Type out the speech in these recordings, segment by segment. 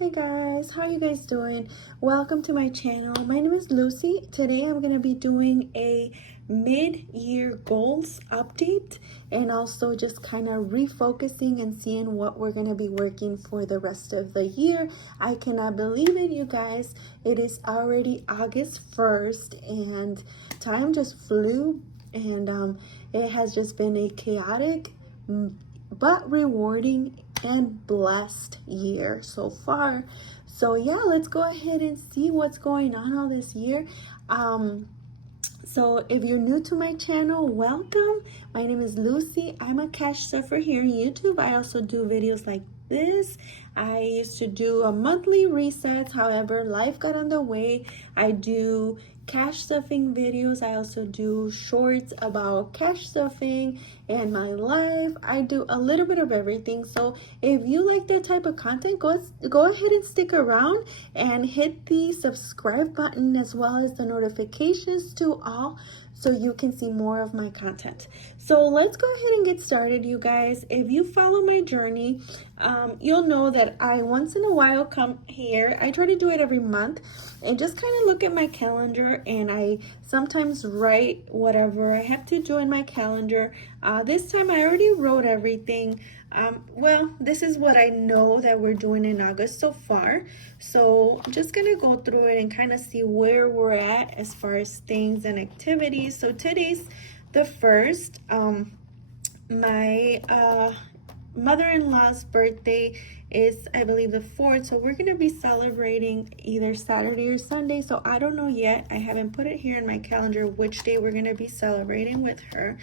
Hey guys, how you guys doing? Welcome to my channel. My name is Lucy. Today I'm going to be doing a mid-year goals update and also just kind of refocusing and seeing what we're going to be working for the rest of the year. I cannot believe it, you guys. It is already August 1st and time just flew, and it has just been a chaotic but rewarding and blessed year so far. So yeah, let's go ahead and see what's going on all this year. So if you're new to my channel, welcome. My name is Lucy. I'm a cash surfer here on YouTube. I also do videos like this. I used to do a monthly resets, however life got on the way. I do cash stuffing videos. I also do shorts about cash stuffing and my life. I do a little bit of everything. So if you like that type of content, go ahead and stick around and hit the subscribe button as well as the notifications to all so you can see more of my content. So let's go ahead and get started, you guys. If you follow my journey, you'll know that I once in a while come here. I try to do it every month and just kind of look at my calendar, and I sometimes write whatever I have to do in my calendar. This time I already wrote everything. Well, this is what I know that we're doing in August so far. So I'm just gonna go through it and kind of see where we're at as far as things and activities. So today's the 1st. My mother-in-law's birthday is, I believe, the 4th, so we're gonna be celebrating either Saturday or Sunday. So I don't know yet. I haven't put it here in my calendar which day we're gonna be celebrating with her.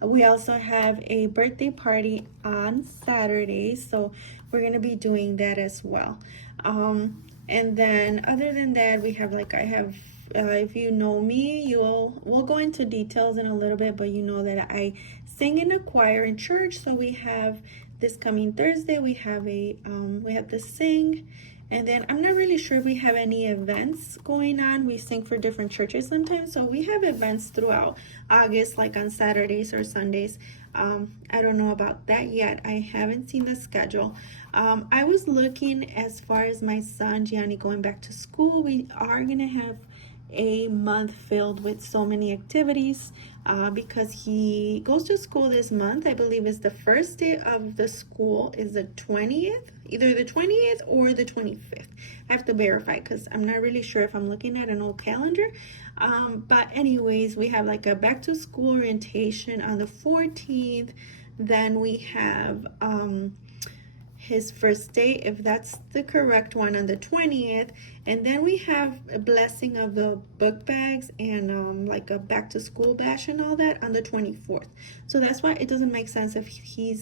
We also have a birthday party on Saturday, so we're gonna be doing that as well. And then other than that, we have, like, I have, if you know me, we'll go into details in a little bit, but you know that I sing in a choir in church. So we have this coming Thursday, we have the sing, and then I'm not really sure we have any events going on. We sing for different churches sometimes, so we have events throughout August, like on Saturdays or Sundays. I don't know about that yet. I haven't seen the schedule. I was looking as far as my son Gianni going back to school. We are gonna have a month filled with so many activities because he goes to school this month. I believe is the first day of the school is the 20th, either the 20th or the 25th. I have to verify because I'm not really sure if I'm looking at an old calendar. But anyways, we have like a back to school orientation on the 14th. Then we have his first day, if that's the correct one, on the 20th, and then we have a blessing of the book bags and like a back to school bash and all that on the 24th. So that's why it doesn't make sense if he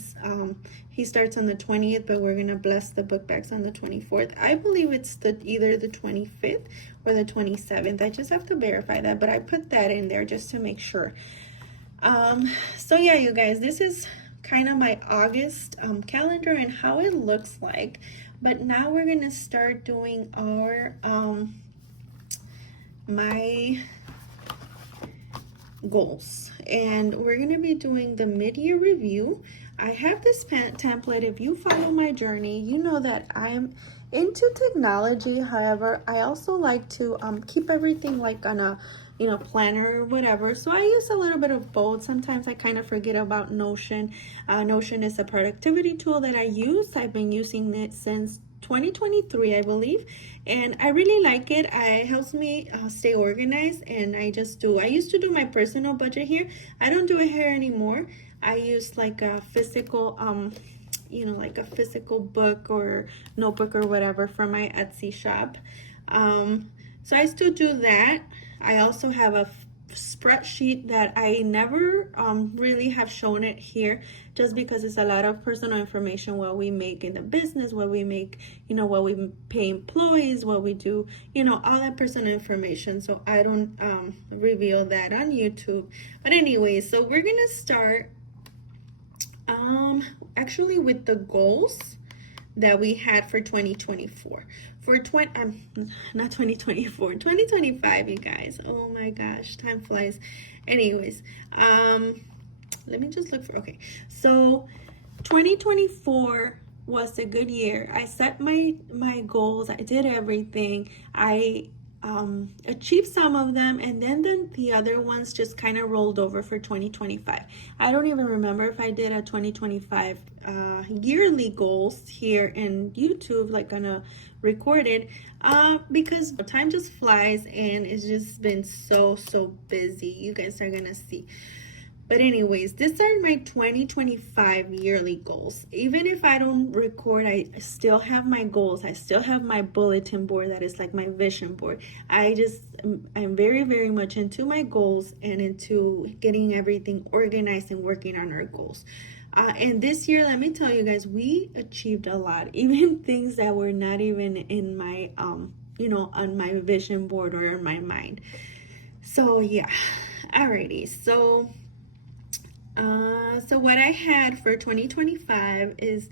starts on the 20th, but we're gonna bless the book bags on the 24th. I believe it's either the 25th or the 27th. I just have to verify that, but I put that in there just to make sure. So yeah, you guys, this is kind of my August calendar and how it looks like. But now we're gonna start doing our my goals, and we're gonna be doing the mid-year review. I have this template. If you follow my journey, you know that I'm into technology. However, I also like to keep everything like on a planner or whatever. So I use a little bit of both. Sometimes I kind of forget about Notion. Notion is a productivity tool that I use. I've been using it since 2023, I believe, and I really like it. It helps me stay organized, and I used to do my personal budget here. I don't do it here anymore. I use like a physical like a physical book or notebook or whatever from my Etsy shop. So I still do that. I also have a spreadsheet that I never really have shown it here, just because it's a lot of personal information, what we make in the business, what we make, what we pay employees, what we do, all that personal information. So I don't reveal that on YouTube. But anyway, so we're gonna start actually with the goals that we had for 2024. For 2025, you guys. Oh my gosh, time flies. Anyways, let me just look for, okay. So 2024 was a good year. I set my goals. I did everything. I achieved some of them, and then the other ones just kind of rolled over for 2025. I don't even remember if I did a 2025 yearly goals here in YouTube, like gonna record it, because time just flies and it's just been so busy. You guys are gonna see. But anyways, these are my 2025 yearly goals. Even if I don't record, I still have my goals. I still have my bulletin board that is like my vision board. I'm very much into my goals and into getting everything organized and working on our goals. And this year, let me tell you guys, we achieved a lot, even things that were not even in my, on my vision board or in my mind. So yeah, alrighty. So what I had for 2025 is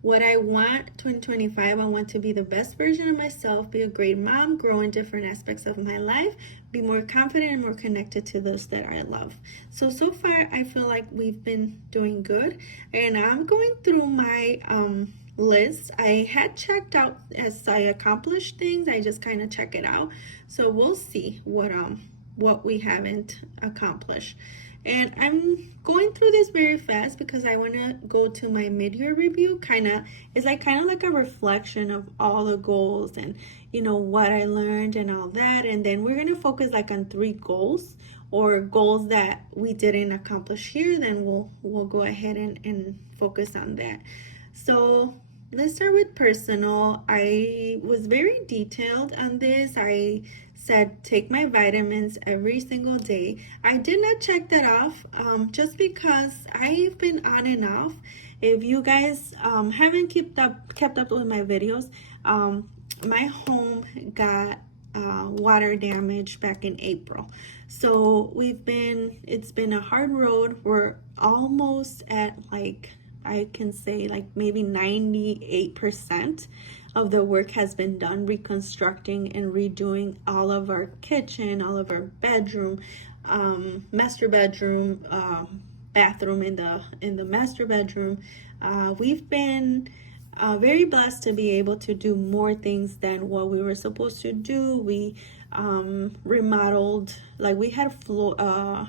what I want 2025. I want to be the best version of myself, be a great mom, grow in different aspects of my life, be more confident and more connected to those that I love. So far, I feel like we've been doing good. And I'm going through my list. I had checked out as I accomplished things. I just kind of check it out. So we'll see what we haven't accomplished. And I'm going through this very fast because I want to go to my mid-year review. It's kind of like a reflection of all the goals and what I learned and all that. And then we're going to focus like on 3 goals or goals that we didn't accomplish here. Then we'll go ahead and focus on that. So let's start with personal. I was very detailed on this. I said take my vitamins every single day. I did not check that off just because I've been on and off. If you guys haven't kept up with my videos, my home got water damage back in April. So it's been a hard road. We're almost at I can say maybe 98% of the work has been done, reconstructing and redoing all of our kitchen, all of our bedroom, master bedroom, bathroom in the master bedroom. We've been very blessed to be able to do more things than what we were supposed to do. We remodeled, we had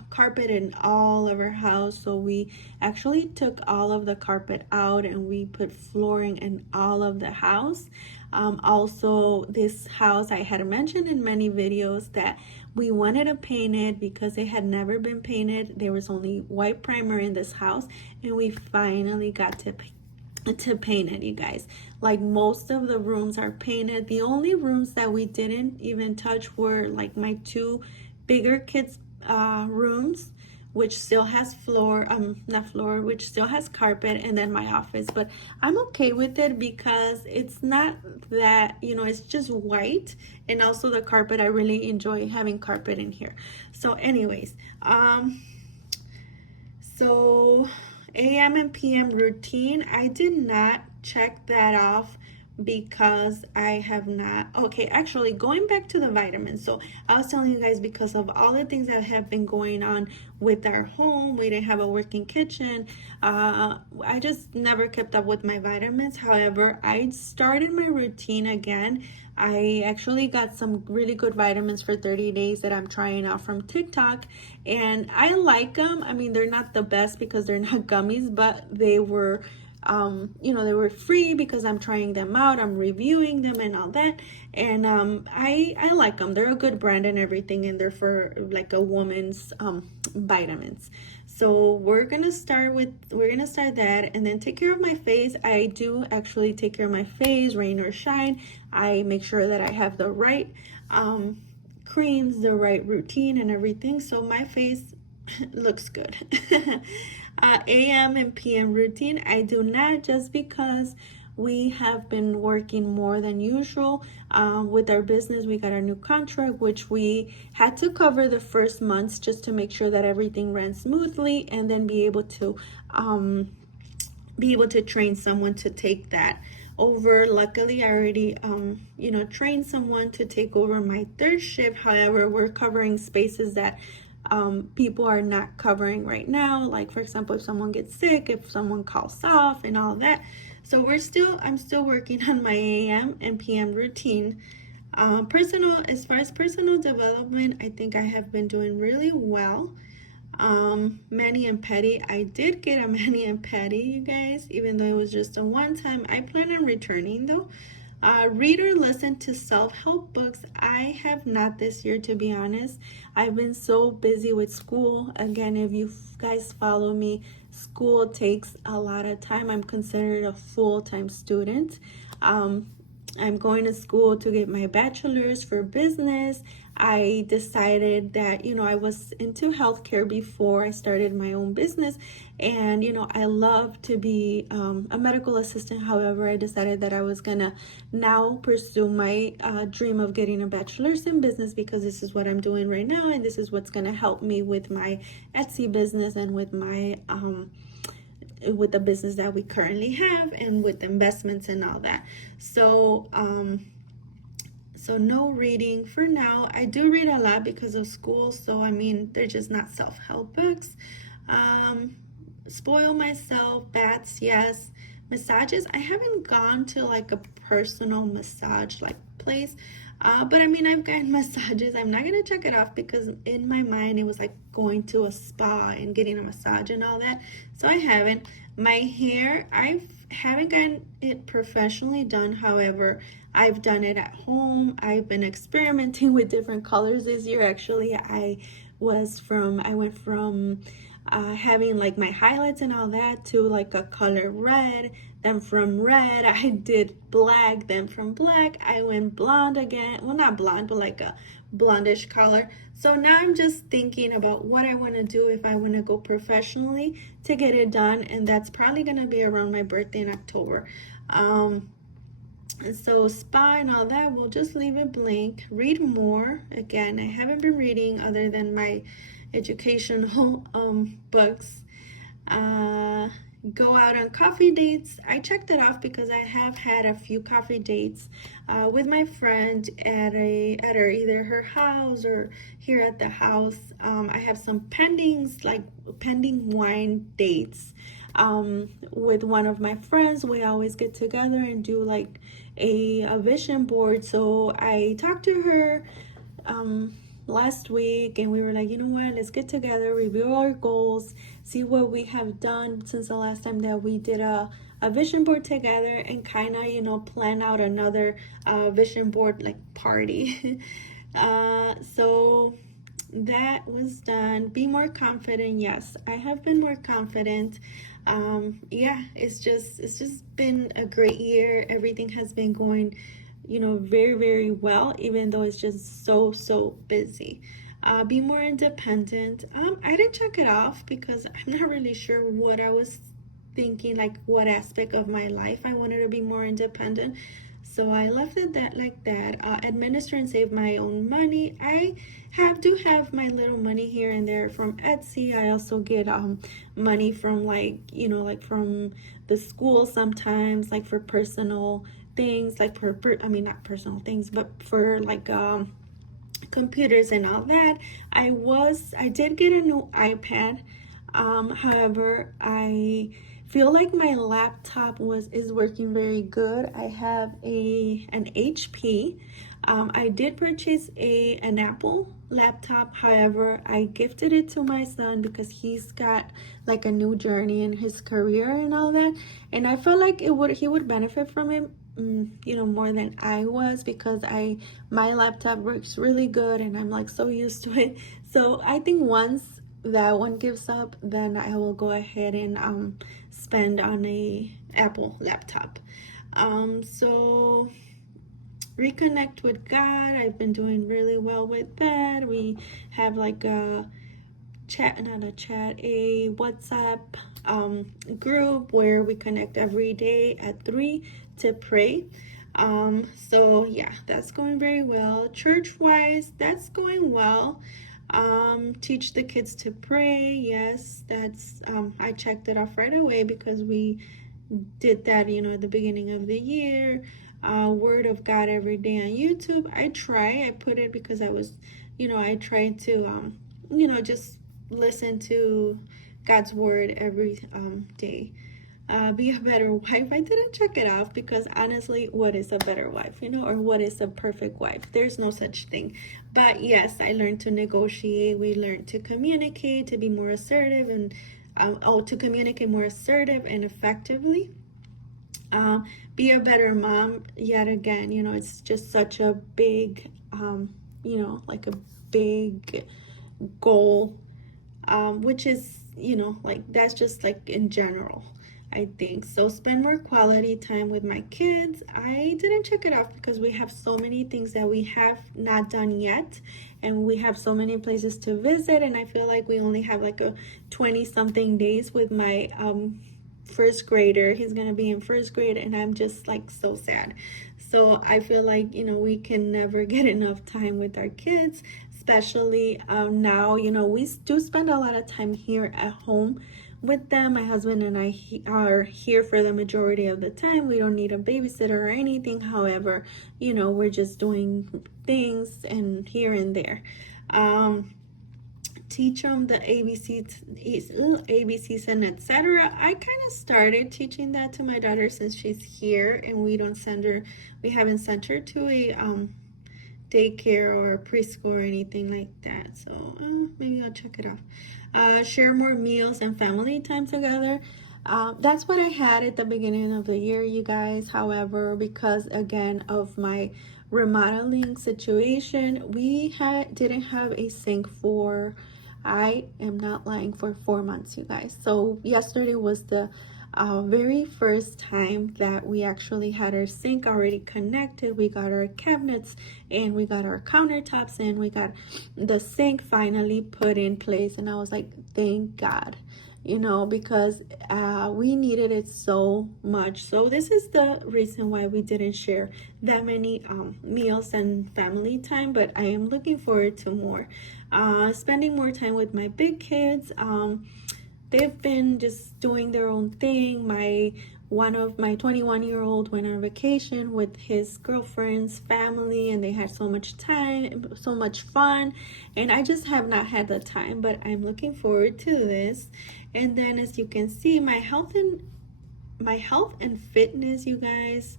carpet in all of our house, so we actually took all of the carpet out and we put flooring in all of the house. Also, this house, I had mentioned in many videos that we wanted to paint it because it had never been painted. There was only white primer in this house, and we finally got to paint it, you guys. Most of the rooms are painted. The only rooms that we didn't even touch were my 2 bigger kids rooms, which still has which still has carpet, and then my office. But I'm okay with it because it's not that, it's just white, and also the carpet, I really enjoy having carpet in here. So anyways, so AM and PM routine, I did not check that off because I have not. Okay, actually, going back to the vitamins. So I was telling you guys, because of all the things that have been going on with our home, we didn't have a working kitchen. I just never kept up with my vitamins. However, I started my routine again. I actually got some really good vitamins for 30 days that I'm trying out from TikTok, and I like them. I mean, they're not the best because they're not gummies, but they were they were free because I'm trying them out, I'm reviewing them and all that, and I like them. They're a good brand and everything, and they're for a woman's vitamins. So we're gonna start that, and then take care of my face. I do actually take care of my face, rain or shine. I make sure that I have the right creams, the right routine and everything, so my face looks good. AM and PM routine, I do not, just because we have been working more than usual with our business. We got our new contract, which we had to cover the first months just to make sure that everything ran smoothly, and then be able to train someone to take that over. Luckily, I already trained someone to take over my 3rd shift. However, we're covering spaces that people are not covering right now, for example, if someone gets sick, if someone calls off and all that. So I'm still working on my AM and PM routine. As far as personal development, I think I have been doing really well. Mani and Petty, I did get a Mani and Petty, you guys, even though it was just a one time. I plan on returning though. Read or listen to self-help books. I have not this year, to be honest. I've been so busy with school. Again, if you guys follow me, school takes a lot of time. I'm considered a full-time student. I'm going to school to get my bachelor's for business. I decided that, I was into healthcare before I started my own business. And, I love to be a medical assistant. However, I decided that I was going to now pursue my dream of getting a bachelor's in business, because this is what I'm doing right now. And this is what's going to help me with my Etsy business and with my with the business that we currently have and with investments and all that. So no reading for now. I do read a lot because of school, so I mean, they're just not self-help books. Spoil myself, baths, yes. Massages, I haven't gone to like a personal massage like place, but I mean, I've gotten massages. I'm not gonna check it off because in my mind it was like going to a spa and getting a massage and all that, so I haven't. My hair, I haven't gotten it professionally done. However, I've done it at home. I've been experimenting with different colors this year. Actually, I went from having like my highlights and all that to like a color red. Then from red I did black. Then from black I went blonde again. Well, not blonde, but like a blondish color. So now I'm just thinking about what I want to do if I want to go professionally to get it done, and that's probably going to be around my birthday in October. So spa and all that, we'll just leave it blank. Read more. Again, I haven't been reading other than my educational books. Go out on coffee dates. I checked it off because I have had a few coffee dates with my friend at either her house or here at the house. I have some pending wine dates with one of my friends. We always get together and do like a vision board. So I talked to her last week, and we were like, you know what, let's get together, review our goals, see what we have done since the last time that we did a vision board together, and kind of plan out another vision board like party. So that was done. Be more confident. Yes, I have been more confident. It's just been a great year. Everything has been going very, very well, even though it's just so busy. Be more independent. I didn't check it off because I'm not really sure what I was thinking, like what aspect of my life I wanted to be more independent. So I left it like that. Administer and save my own money. I do have my little money here and there from Etsy. I also get money from like from the school sometimes, like for personal things, like not personal things, but for like computers and all that. I did get a new iPad. However, I feel like my laptop is working very good. I have an HP. I did purchase an Apple laptop. However, I gifted it to my son because he's got like a new journey in his career and all that, and I felt like he would benefit from it more than I was, because my laptop works really good and I'm like so used to it. So I think once that one gives up, then I will go ahead and spend on a Apple laptop. So reconnect with God. I've been doing really well with that. We have like a WhatsApp group where we connect every day at 3 to pray. So yeah, that's going very well. Church wise, that's going well. Teach the kids to pray. Yes, that's I checked it off right away because we did that at the beginning of the year. Word of God every day on YouTube. I put it because I tried to just listen to God's word every day. Be a better wife. I didn't check it off because honestly, what is a better wife, or what is a perfect wife? There's no such thing. But yes, I learned to negotiate. We learned to communicate, to be more assertive, and to communicate more assertive and effectively. Be a better mom. Yet again, it's just such a big, like a big goal, which is, like that's just like in general, I think. So spend more quality time with my kids. I didn't check it off because we have so many things that we have not done yet, and we have so many places to visit, and I feel like we only have like a 20 something days with my first grader. He's gonna be in first grade, and I'm just like so sad. So I feel like we can never get enough time with our kids, especially now. We do spend a lot of time here at home with them. My husband and I are here for the majority of the time. We don't need a babysitter or anything. However, we're just doing things and here and there. Teach them the ABCs and etc. I kind of started teaching that to my daughter since she's here, and we haven't sent her to a daycare or preschool or anything like that. So maybe I'll check it off. Share more meals and family time together. That's what I had at the beginning of the year, you guys. However, because again of my remodeling situation, we didn't have a sink for, I am not lying, for 4 months, you guys. So yesterday was the very first time that we actually had our sink already connected. We got our cabinets and we got our countertops and we got the sink finally put in place, and I was like, thank God, because we needed it so much. So this is the reason why we didn't share that many meals and family time, but I am looking forward to more spending more time with my big kids. They've been just doing their own thing. One of my 21-year-old went on vacation with his girlfriend's family, and they had so much time, so much fun, and I just have not had the time, but I'm looking forward to this. And then, as you can see, my health and fitness, you guys,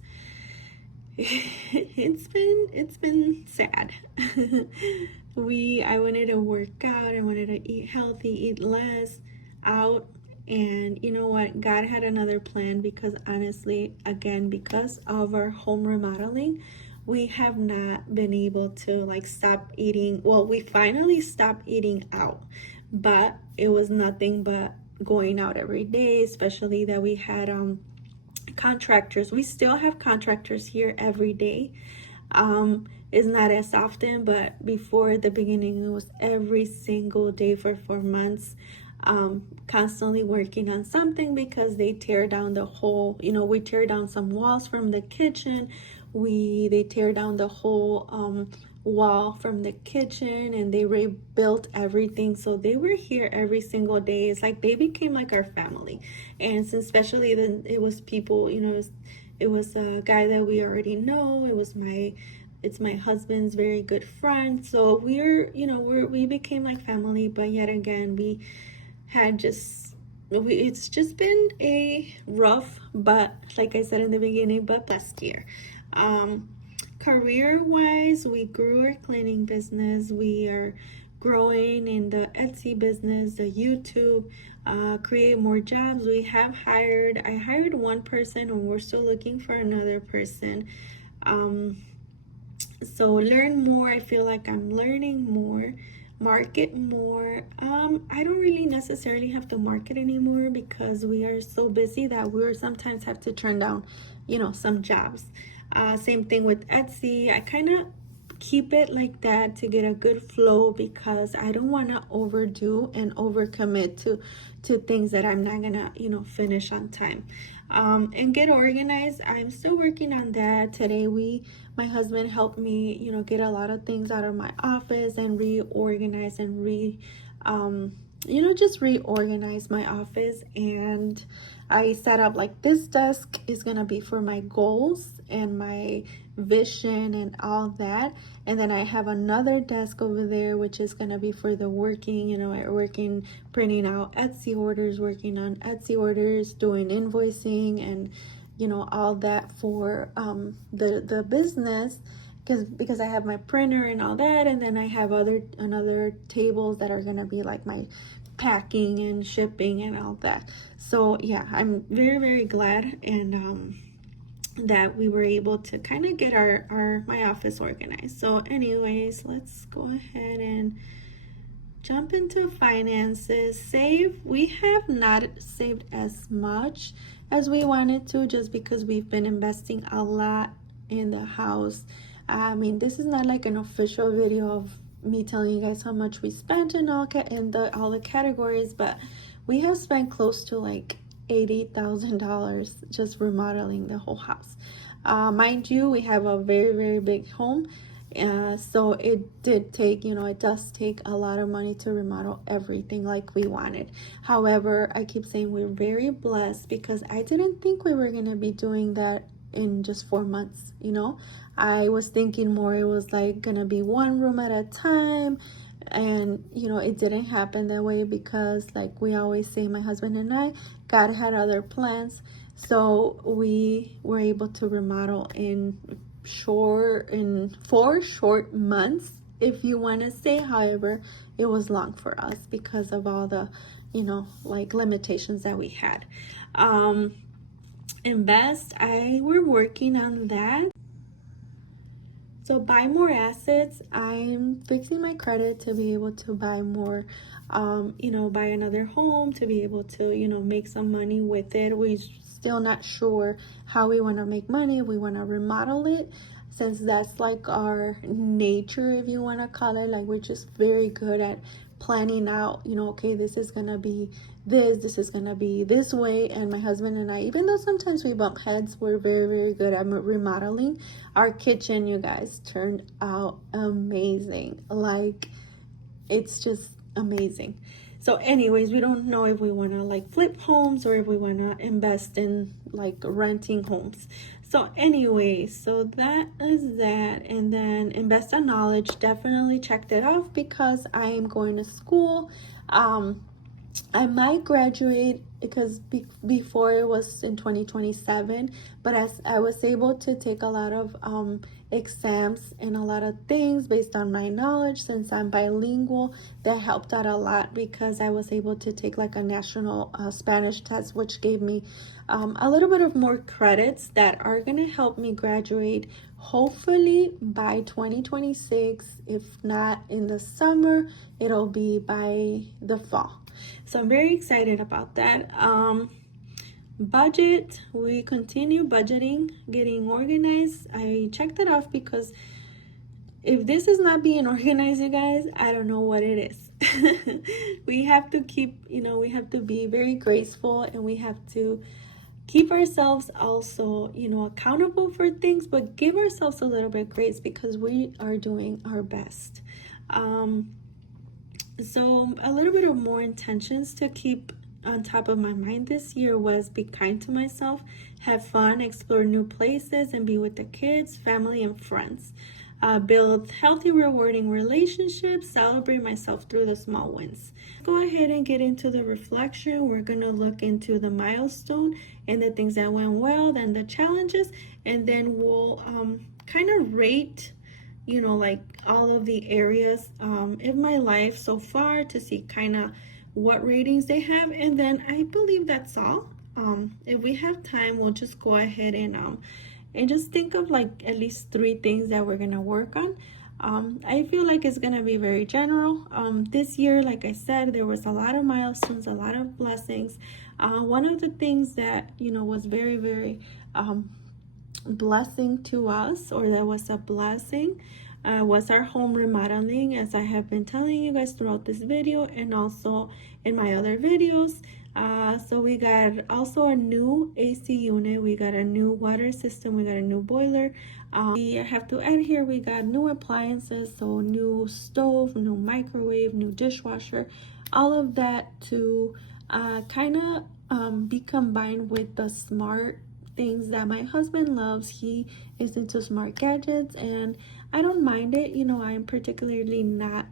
it's been sad. I wanted to work out, I wanted to eat healthy, eat less out, and you know what, God had another plan, because honestly, again, because of our home remodeling, we have not been able to like stop eating. Well, we finally stopped eating out, but it was nothing but going out every day, especially that we had contractors. We still have contractors here every day. It's not as often, but before the beginning, it was every single day for 4 months. Constantly working on something, because they tear down the whole, we tear down some walls from the kitchen. They tear down the whole wall from the kitchen, and they rebuilt everything. So they were here every single day. It's like they became like our family. And especially then it was people, it was a guy that we already know. It's my husband's very good friend. So we became like family. But yet again, we had it's just been a rough, but like I said in the beginning, but blessed year. Career wise, we grew our cleaning business. We are growing in the Etsy business, the YouTube, create more jobs. I hired one person, and we're still looking for another person. So learn more. I feel like I'm learning more. Market more. I don't really necessarily have to market anymore, because we are so busy that we sometimes have to turn down, some jobs. Same thing with Etsy. I kind of keep it like that to get a good flow, because I don't want to overdo and overcommit to things that I'm not gonna finish on time. And get organized. I'm still working on that. Today my husband helped me get a lot of things out of my office and reorganize and just reorganize my office. And I set up like this desk is gonna be for my goals and my vision and all that. And then I have another desk over there, which is gonna be for the working, working, printing out Etsy orders, working on Etsy orders, doing invoicing, and all that for the business. Because I have my printer and all that, and then I have another tables that are gonna be like my packing and shipping and all that. So yeah, I'm very, very glad and that we were able to kind of get my office organized. So anyways, let's go ahead and jump into finances. We have not saved as much as we wanted to, just because we've been investing a lot in the house. I mean, this is not like an official video of me telling you guys how much we spent in all the categories, but we have spent close to like $80,000 just remodeling the whole house. Mind you, we have a very, very big home, so it does take a lot of money to remodel everything like we wanted. However, I keep saying we're very blessed, because I didn't think we were gonna be doing that in just 4 months. I was thinking more it was like gonna be one room at a time, and it didn't happen that way, because like we always say, my husband and I, God had other plans. So we were able to remodel in 4 short months, if you want to say. However, it was long for us because of all the like limitations that we had. Invest, we're working on that. So buy more assets. I'm fixing my credit to be able to buy more, buy another home, to be able to, make some money with it. We're still not sure how we want to make money. We want to remodel it, since that's like our nature, if you want to call it. Like, we're just very good at planning out, okay, this is going to be this is going to be this way. And my husband and I, even though sometimes we bump heads, we're very, very good at remodeling. Our kitchen, you guys, turned out amazing. Like, it's just amazing. So anyways, we don't know if we want to like flip homes or if we want to invest in like renting homes. So anyways, so that is that. And then invest in knowledge. Definitely checked it off, because I am going to school. I might graduate, because before it was in 2027, but as I was able to take a lot of exams and a lot of things based on my knowledge, since I'm bilingual, that helped out a lot, because I was able to take like a national Spanish test, which gave me a little bit of more credits that are going to help me graduate hopefully by 2026. If not in the summer, it'll be by the fall. So I'm very excited about that. Budget, we continue budgeting, getting organized. I checked it off, because if this is not being organized, you guys, I don't know what it is. We have to keep, we have to be very graceful, and we have to keep ourselves also, accountable for things, but give ourselves a little bit grace, because we are doing our best. So a little bit of more intentions to keep on top of my mind this year was be kind to myself, have fun, explore new places, and be with the kids, family, and friends. Build healthy, rewarding relationships, celebrate myself through the small wins. Go ahead and get into the reflection. We're going to look into the milestone and the things that went well, then the challenges, and then we'll kind of rate like all of the areas in my life so far, to see kind of what ratings they have. And then I believe that's all. If we have time, we'll just go ahead and just think of like at least 3 things that we're gonna work on. I feel like it's gonna be very general. This year, like I said, there was a lot of milestones, a lot of blessings. One of the things that was very, very blessing to us, or that was a blessing, was our home remodeling, as I have been telling you guys throughout this video and also in my other videos. So we got also a new AC unit, we got a new water system, we got a new boiler. We have to add here, we got new appliances, so new stove, new microwave, new dishwasher, all of that to kind of be combined with the smart things that my husband loves. He is into smart gadgets, and I don't mind it. You know, I'm particularly not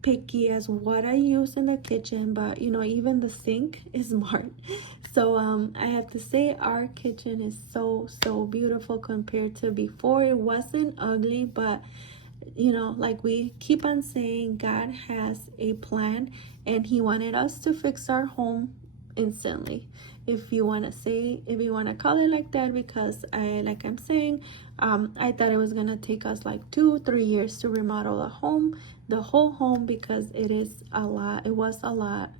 picky as what I use in the kitchen, but you know, even the sink is smart. So I have to say our kitchen is so beautiful compared to before. It wasn't ugly, but you know, like we keep on saying, God has a plan, and he wanted us to fix our home instantly, if you want to say, if you want to call it like that, because I'm saying, I thought it was gonna take us like 2-3 years to remodel the whole home, because it is a lot. It was a lot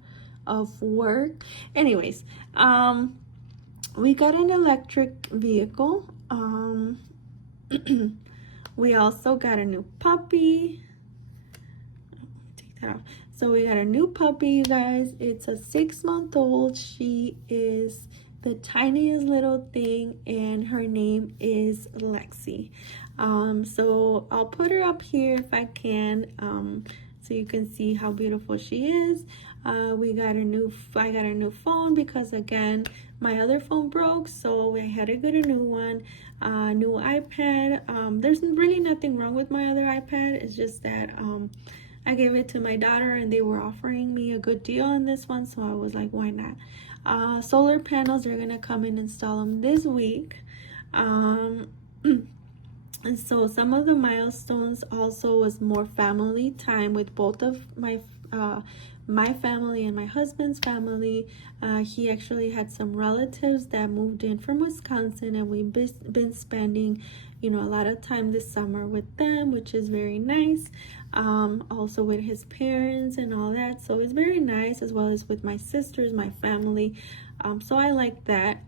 of work. Anyways, we got an electric vehicle. We also got a new puppy. Take that off. So we got a new puppy, you guys. It's a 6-month-old. She is the tiniest little thing, and her name is Lexi. So I'll put her up here if I can, so you can see how beautiful she is. I got a new phone, because again, my other phone broke, so I had to get a new one. New iPad. There's really nothing wrong with my other iPad. It's just that I gave it to my daughter, and they were offering me a good deal on this one, so I was like, why not? Solar panels, they're gonna come and install them this week. And so some of the milestones also was more family time with both of my family and my husband's family. He actually had some relatives that moved in from Wisconsin, and we've been spending, you know, a lot of time this summer with them, which is very nice. Also with his parents and all that, so it's very nice, as well as with my sisters, my family. So I like that.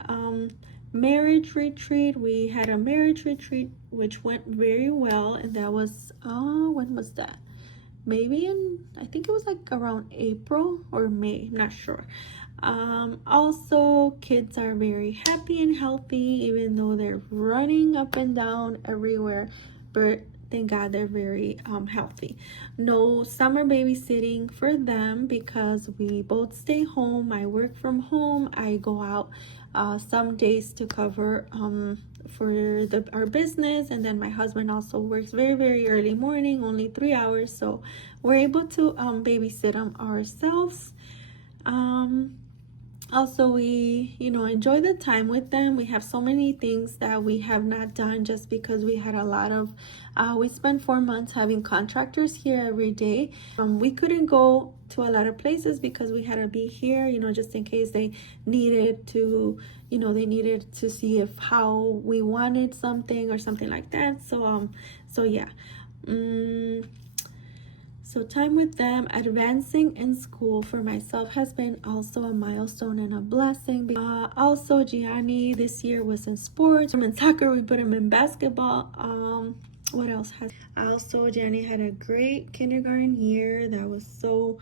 Marriage retreat, we had a marriage retreat which went very well, and that was when was that? Maybe I think it was like around April or May, I'm not sure. Also, kids are very happy and healthy, even though they're running up and down everywhere, but thank God they're very healthy. No summer babysitting for them, because we both stay home. I work from home. I go out some days to cover for our business, and then my husband also works very early morning, only 3 hours, so we're able to babysit them ourselves. Also, we, you know, enjoy the time with them. We have so many things that we have not done, just because we had a lot of we spent 4 months having contractors here every day. We couldn't go to a lot of places because we had to be here, you know, just in case they needed to, you know, they needed to see if how we wanted something or something like that. So yeah. So time with them, advancing in school for myself has been also a milestone and a blessing. Also, Gianni this year was in sports. In soccer, we put him in basketball. What else has? Also, Gianni had a great kindergarten year. That was so,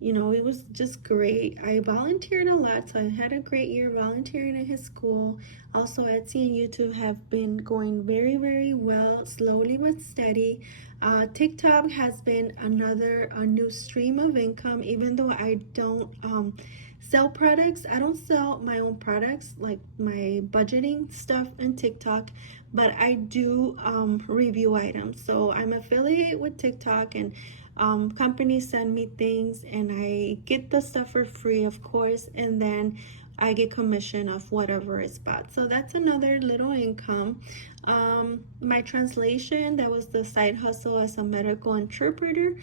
you know, it was just great. I volunteered a lot, so I had a great year volunteering at his school. Also, Etsy and YouTube have been going very well, slowly but steady. TikTok has been a new stream of income, even though I don't sell products. I don't sell my own products, like my budgeting stuff in TikTok, but I do review items. So I'm affiliated with TikTok, and companies send me things, and I get the stuff for free, of course, and then I get commission of whatever is bought. So that's another little income. My translation, that was the side hustle as a medical interpreter.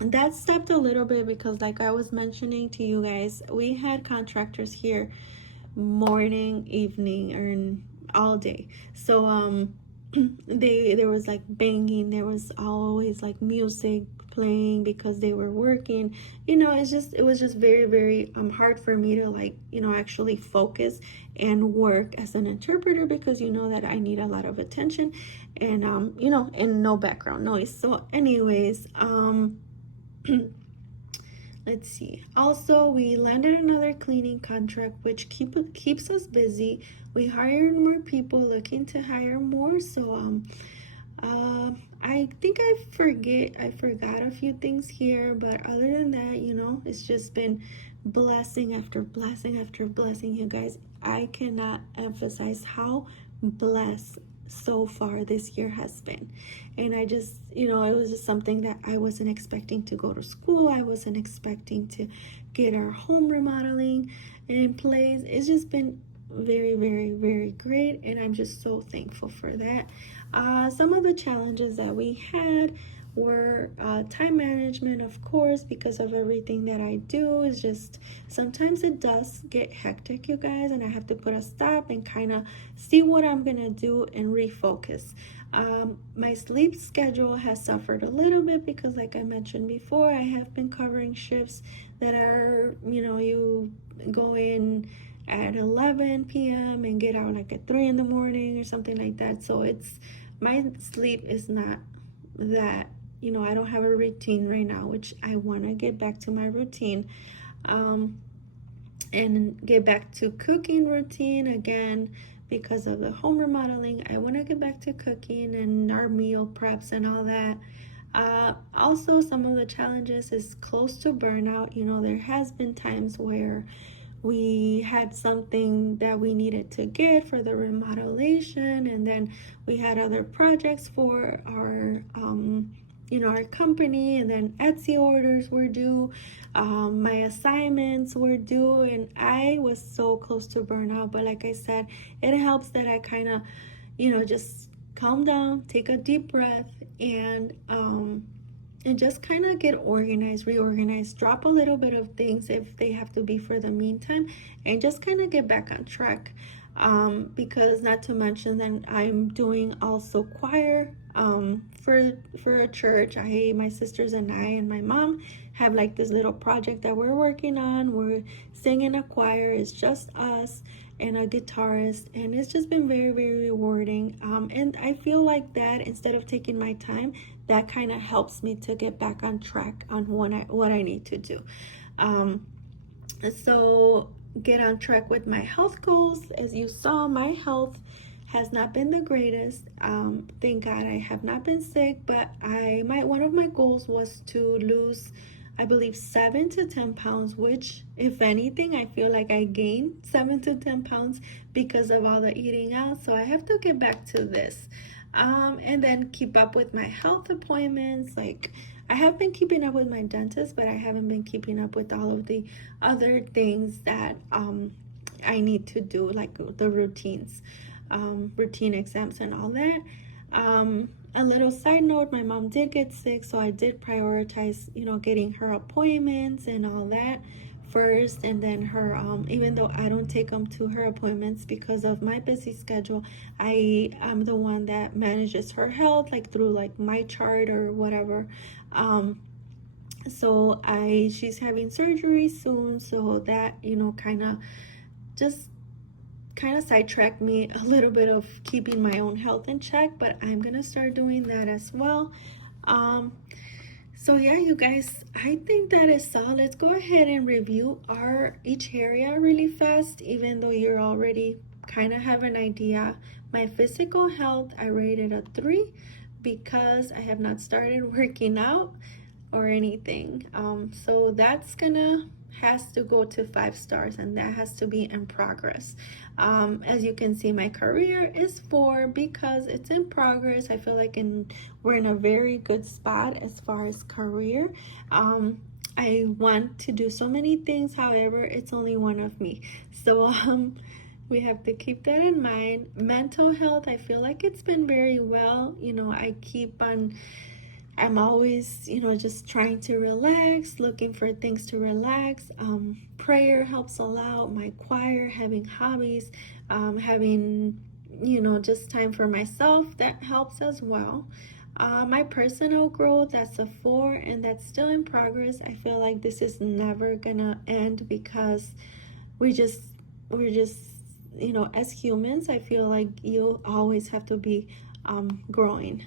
That stopped a little bit because, like I was mentioning to you guys, we had contractors here morning, evening, and all day. So there was like banging, there was always like music playing because they were working, you know. It was just very hard for me to, like, you know, actually focus and work as an interpreter, because you know that I need a lot of attention and you know, and no background noise. So anyways, let's see. Also, we landed another cleaning contract, which keeps us busy. We hired more people, looking to hire more. So I think I forgot a few things here, but other than that, it's just been blessing after blessing after blessing, you guys. I cannot emphasize how blessed so far this year has been. And I just, it was just something that I wasn't expecting to go to school. I wasn't expecting to get our home remodeling in place. It's just been very, very, very great, and I'm just so thankful for that. Some of the challenges that we had were time management, of course, because of everything that I do. Is just sometimes it does get hectic, you guys, and I have to put a stop and kind of see what I'm gonna do and refocus. My sleep schedule has suffered a little bit because, like I mentioned before, I have been covering shifts that are, you go in at 11 p.m. and get out like at 3 in the morning or something like that. So my sleep is not that, I don't have a routine right now, which I want to get back to my routine, and get back to cooking routine again. Because of the home remodeling, I want to get back to cooking and our meal preps and all that. Also, some of the challenges is close to burnout. There has been times where we had something that we needed to get for the remodelation, and then we had other projects for our our company, and then Etsy orders were due, my assignments were due, and I was so close to burnout. But like I said, it helps that I kind of just calm down, take a deep breath, and just kind of get organized, reorganized, drop a little bit of things if they have to be for the meantime, and just kind of get back on track. Because not to mention that I'm doing also choir for a church. My sisters and I and my mom have like this little project that we're working on. We're singing a choir. It's just us and a guitarist, and it's just been very, very rewarding. And I feel like that instead of taking my time, that kind of helps me to get back on track on what I need to do. So get on track with my health goals. As you saw, my health has not been the greatest. Thank God I have not been sick, but one of my goals was to lose, I believe, 7 to 10 pounds, which, if anything, I feel like I gained 7 to 10 pounds because of all the eating out. So I have to get back to this. And then keep up with my health appointments. Like, I have been keeping up with my dentist, but I haven't been keeping up with all of the other things that I need to do, like the routines, routine exams and all that. A little side note, my mom did get sick, so I did prioritize, getting her appointments and all that first, and then her, even though I don't take them to her appointments because of my busy schedule, I am the one that manages her health, like through like my chart or whatever. So she's having surgery soon, so that kind of sidetracked me a little bit of keeping my own health in check, but I'm gonna start doing that as well. So yeah, you guys, I think that is all. Let's go ahead and review each area really fast, even though you're already kind of have an idea. My physical health, I rated a 3 because I have not started working out or anything. So that's has to go to 5 stars, and that has to be in progress. As you can see, my career is 4 because it's in progress. I feel like we're in a very good spot as far as career. I want to do so many things, however, it's only one of me. So we have to keep that in mind. Mental health, I feel like it's been very well. I'm always, just trying to relax, looking for things to relax. Prayer helps a lot. My choir, having hobbies, having, just time for myself, that helps as well. My personal growth, that's a 4, and that's still in progress. I feel like this is never gonna end because we're just, as humans, I feel like you always have to be growing,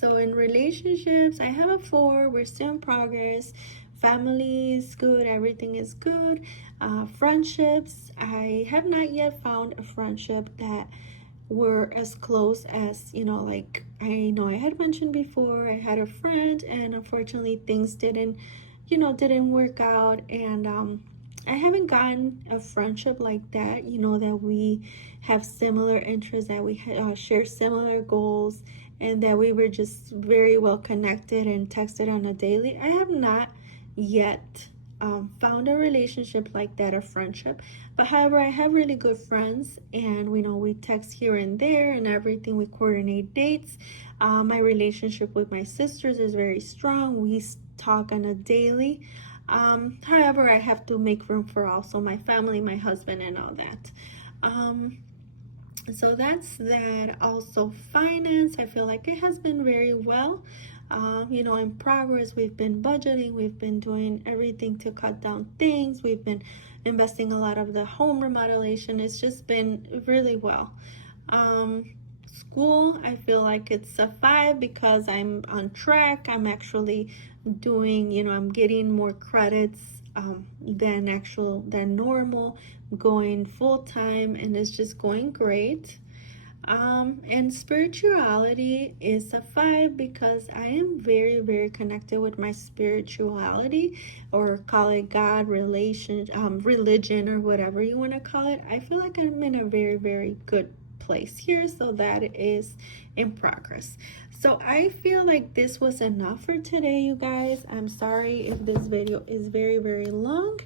So in relationships, I have a 4. We're still in progress. Family is good. Everything is good. Friendships, I have not yet found a friendship that were as close as, you know, like I know I had mentioned before, I had a friend and unfortunately things didn't work out. And I haven't gotten a friendship like that, you know, that we have similar interests, that we share similar goals, and that we were just very well connected and texted on a daily. I have not yet found a relationship like that, a friendship. But however, I have really good friends, and we know we text here and there and everything. We coordinate dates. My relationship with my sisters is very strong. We talk on a daily. However, I have to make room for also my family, my husband, and all that. So that's that. Also, finance, I feel like it has been very well. You know, in progress. We've been budgeting, we've been doing everything to cut down things, we've been investing a lot of the home remodelation. It's just been really well. School, I feel like it's a 5 because I'm on track. I'm actually doing, you know, I'm getting more credits than normal, going full time, and it's just going great. And spirituality is a 5 because I am very, very connected with my spirituality, or call it God, religion, or whatever you want to call it. I feel like I'm in a very, very good place here, so that is in progress. So I feel like this was enough for today, you guys. I'm sorry if this video is very, very long.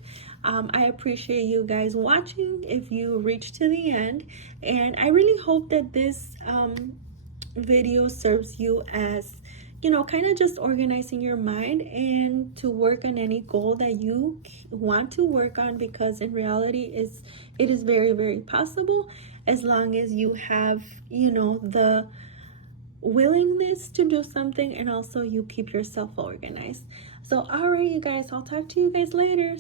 I appreciate you guys watching if you reached to the end, and I really hope that this video serves you as, you know, kind of just organizing your mind and to work on any goal that you want to work on, because in reality it is very, very possible, as long as you have, you know, the willingness to do something, and also you keep yourself organized. So all right, you guys, I'll talk to you guys later.